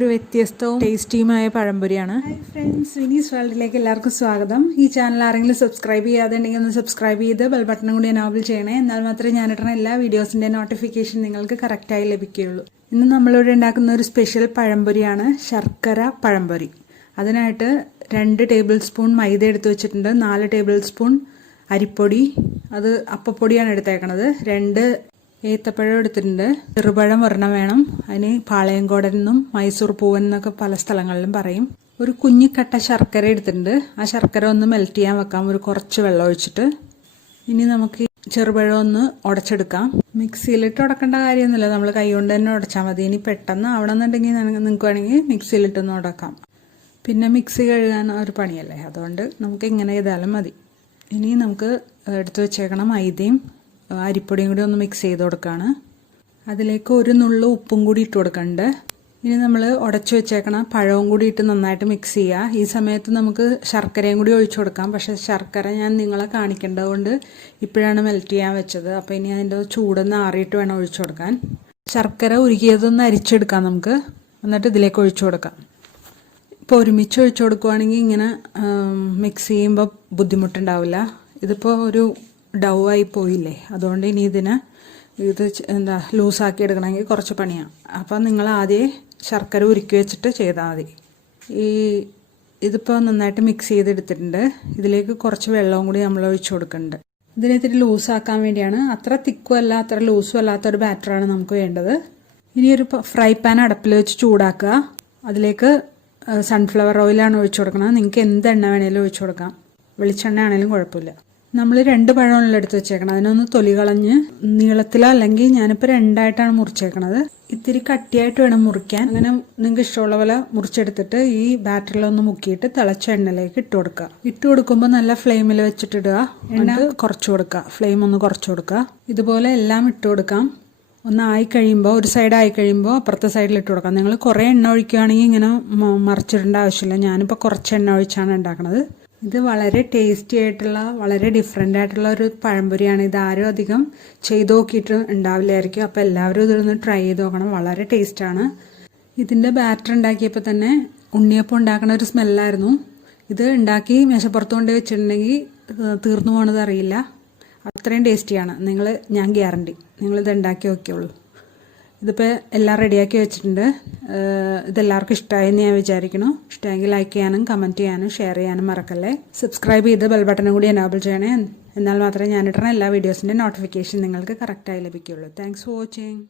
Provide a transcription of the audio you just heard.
ഒരു വ്യത്യസ്തവും ടേസ്റ്റിയുമായ പഴംപൊരിയാണ്. Hi friends, Vinees വേൾഡിലേക്ക് എല്ലാവർക്കും സ്വാഗതം. ഈ ചാനൽ ആരെങ്കിലും സബ്സ്ക്രൈബ് ചെയ്യാതെയുണ്ടെങ്കിൽ ഒന്ന് സബ്സ്ക്രൈബ് ചെയ്ത് ബെൽ ബട്ടണും കൂടി എനേബിൾ ചെയ്യണേ. എന്നാൽ മാത്രമേ ഞാനിടുന്ന എല്ലാ വീഡിയോസിൻ്റെ നോട്ടിഫിക്കേഷൻ നിങ്ങൾക്ക് കറക്റ്റായി ലഭിക്കുകയുള്ളൂ. ഇന്ന് നമ്മളിവിടെ ഉണ്ടാക്കുന്ന ഒരു സ്പെഷ്യൽ പഴംപൊരിയാണ് ശർക്കര പഴംപൊരി. അതിനായിട്ട് 2 ടേബിൾ സ്പൂൺ മൈദ എടുത്ത് വെച്ചിട്ടുണ്ട്, 4 ടേബിൾ സ്പൂൺ അരിപ്പൊടി, അത് അപ്പപ്പൊടിയാണ് എടുത്തേക്കണത്, 2 ഏത്തപ്പഴം എടുത്തിട്ടുണ്ട്, ചെറുപഴം ഒരെണ്ണം വേണം, അതിന് പാളയംകോടൻ എന്നും മൈസൂർ പൂവൻ എന്നൊക്കെ പല സ്ഥലങ്ങളിലും പറയും. ഒരു കുഞ്ഞിക്കട്ട ശർക്കര എടുത്തിട്ടുണ്ട്, ആ ശർക്കര ഒന്ന് മെൽറ്റ് ചെയ്യാൻ വെക്കാം ഒരു കുറച്ച് വെള്ളം ഒഴിച്ചിട്ട്. ഇനി നമുക്ക് ചെറുപഴം ഒന്ന് ഉടച്ചെടുക്കാം. മിക്സിയിലിട്ട് ഉടക്കേണ്ട കാര്യമൊന്നുമില്ല, നമ്മൾ കൈ കൊണ്ട് തന്നെ ഉടച്ചാൽ മതി. ഇനി പെട്ടെന്ന് ആവണമെന്നുണ്ടെങ്കിൽ നിങ്ങൾക്ക് വേണമെങ്കിൽ മിക്സിയിലിട്ടൊന്ന് ഉടക്കാം. പിന്നെ മിക്സി കഴുകാൻ ഒരു പണിയല്ലേ, അതുകൊണ്ട് നമുക്ക് ഇങ്ങനെ ചെയ്താലും മതി. ഇനി നമുക്ക് എടുത്തു വെച്ചേക്കണം മൈദയും അരിപ്പൊടിയും കൂടി ഒന്ന് മിക്സ് ചെയ്ത് കൊടുക്കുകയാണ്. അതിലേക്ക് ഒരു നുള്ളു ഉപ്പും കൂടി ഇട്ട് കൊടുക്കുന്നുണ്ട്. ഇനി നമ്മൾ ഉടച്ചു വെച്ചേക്കണ പഴവും കൂടി ഇട്ട് നന്നായിട്ട് മിക്സ് ചെയ്യുക. ഈ സമയത്ത് നമുക്ക് ശർക്കരയും കൂടി ഒഴിച്ചു കൊടുക്കാം, പക്ഷേ ശർക്കര ഞാൻ നിങ്ങളെ കാണിക്കേണ്ടതുകൊണ്ട് ഇപ്പോഴാണ് മെൽറ്റ് ചെയ്യാൻ വെച്ചത്. അപ്പോൾ ഇനി അതിൻ്റെ ചൂടൊന്ന് ആറിയിട്ട് വേണം ഒഴിച്ചു കൊടുക്കാൻ. ശർക്കര ഉരുകിയതൊന്ന് അരിച്ചെടുക്കാം നമുക്ക്, എന്നിട്ട് ഇതിലേക്ക് ഒഴിച്ചു കൊടുക്കാം. ഇപ്പോൾ ഒരുമിച്ച് ഒഴിച്ചു കൊടുക്കുവാണെങ്കിൽ ഇങ്ങനെ മിക്സ് ചെയ്യുമ്പോൾ ബുദ്ധിമുട്ടുണ്ടാവില്ല. ഇതിപ്പോൾ ഒരു ഡൗ ആയി പോയില്ലേ, അതുകൊണ്ട് ഇനി ഇത് ലൂസാക്കി എടുക്കണമെങ്കിൽ കുറച്ച് പണിയാണ്. അപ്പം നിങ്ങൾ ആദ്യം ശർക്കര ഉരുക്കി വെച്ചിട്ട് ചെയ്താൽ മതി. ഇതിപ്പോൾ നന്നായിട്ട് മിക്സ് ചെയ്തെടുത്തിട്ടുണ്ട്. ഇതിലേക്ക് കുറച്ച് വെള്ളവും കൂടി നമ്മൾ ഒഴിച്ചു കൊടുക്കുന്നുണ്ട്. ഇതിനെ ഇത്തിരി ലൂസാക്കാൻ വേണ്ടിയാണ്. അത്ര തിക്കും അല്ല അത്ര ലൂസും അല്ലാത്തൊരു ബാറ്ററാണ് നമുക്ക് വേണ്ടത്. ഇനി ഒരു ഫ്രൈ പാൻ അടുപ്പിൽ വെച്ച് ചൂടാക്കുക. അതിലേക്ക് സൺഫ്ലവർ ഓയിലാണ് ഒഴിച്ചു കൊടുക്കുന്നത്. നിങ്ങൾക്ക് എന്ത് എണ്ണ വേണേലും ഒഴിച്ചു കൊടുക്കാം, വെളിച്ചെണ്ണ ആണെങ്കിലും കുഴപ്പമില്ല. നമ്മൾ 2 പഴമാണല്ലോ എടുത്ത് വെച്ചേക്കണം, അതിനൊന്ന് തൊലി കളഞ്ഞ് നീളത്തിലോ, അല്ലെങ്കിൽ ഞാനിപ്പോൾ 2ആയിട്ടാണ് മുറിച്ചേക്കണത്. ഇത്തിരി കട്ടിയായിട്ട് വേണം മുറിക്കാൻ. അങ്ങനെ നിങ്ങൾക്ക് ഇഷ്ടമുള്ള പോലെ മുറിച്ചെടുത്തിട്ട് ഈ ബാറ്ററിലൊന്ന് മുക്കിയിട്ട് തിളച്ച എണ്ണയിലേക്ക് ഇട്ട് കൊടുക്കുക. ഇട്ട് കൊടുക്കുമ്പോൾ നല്ല ഫ്ലെയിമിൽ വെച്ചിട്ടിടുക, എണ്ണ കുറച്ച് കൊടുക്കുക, ഫ്ലെയിം ഒന്ന് കുറച്ച് കൊടുക്കുക. ഇതുപോലെ എല്ലാം ഇട്ട് കൊടുക്കാം. ഒന്നായി കഴിയുമ്പോൾ, ഒരു സൈഡ് ആയി കഴിയുമ്പോൾ അപ്പുറത്തെ സൈഡിൽ ഇട്ട് കൊടുക്കാം. നിങ്ങൾ കുറേ എണ്ണ ഒഴിക്കുകയാണെങ്കിൽ ഇങ്ങനെ മറിച്ചിടേണ്ട ആവശ്യമില്ല. ഞാനിപ്പോൾ കുറച്ച് എണ്ണ ഒഴിച്ചാണ് ഉണ്ടാക്കുന്നത്. ഇത് വളരെ ടേസ്റ്റി ആയിട്ടുള്ള, വളരെ ഡിഫറെൻ്റ് ആയിട്ടുള്ള ഒരു പഴംപൊരിയാണ്. ഇത് ആരും അധികം ചെയ്ത് നോക്കിയിട്ട് ഉണ്ടാവില്ലായിരിക്കും. അപ്പോൾ എല്ലാവരും ഇതൊന്ന് ട്രൈ ചെയ്ത് നോക്കണം, വളരെ ടേസ്റ്റാണ്. ഇതിൻ്റെ ബാറ്റർ ഉണ്ടാക്കിയപ്പോൾ തന്നെ ഉണ്ണിയപ്പം ഉണ്ടാക്കുന്ന ഒരു സ്മെല്ലായിരുന്നു. ഇത് ഉണ്ടാക്കി മേശപ്പുറത്ത് കൊണ്ട് വെച്ചിട്ടുണ്ടെങ്കിൽ തീർന്നു പോകണത് അറിയില്ല, അത്രയും ടേസ്റ്റിയാണ്. ഞാൻ ഗ്യാരണ്ടി, നിങ്ങളിത് ഉണ്ടാക്കി നോക്കിയോളൂ. ഇതിപ്പോൾ എല്ലാം റെഡിയാക്കി വെച്ചിട്ടുണ്ട്. ഇതെല്ലാവർക്കും ഇഷ്ടമായെന്ന് ഞാൻ വിചാരിക്കുന്നു. ഇഷ്ടമെങ്കിൽ ലൈക്ക് ചെയ്യാനും കമൻറ്റ് ചെയ്യാനും ഷെയർ ചെയ്യാനും മറക്കല്ലേ. സബ്സ്ക്രൈബ് ചെയ്ത് ബെൽ ബട്ടണും കൂടി എനേബിൾ ചെയ്യണേ. എന്നാൽ മാത്രമേ ഞാനിടുന്ന എല്ലാ വീഡിയോസിൻ്റെ നോട്ടിഫിക്കേഷൻ നിങ്ങൾക്ക് കറക്റ്റായി ലഭിക്കുകയുള്ളൂ. Thanks for watching.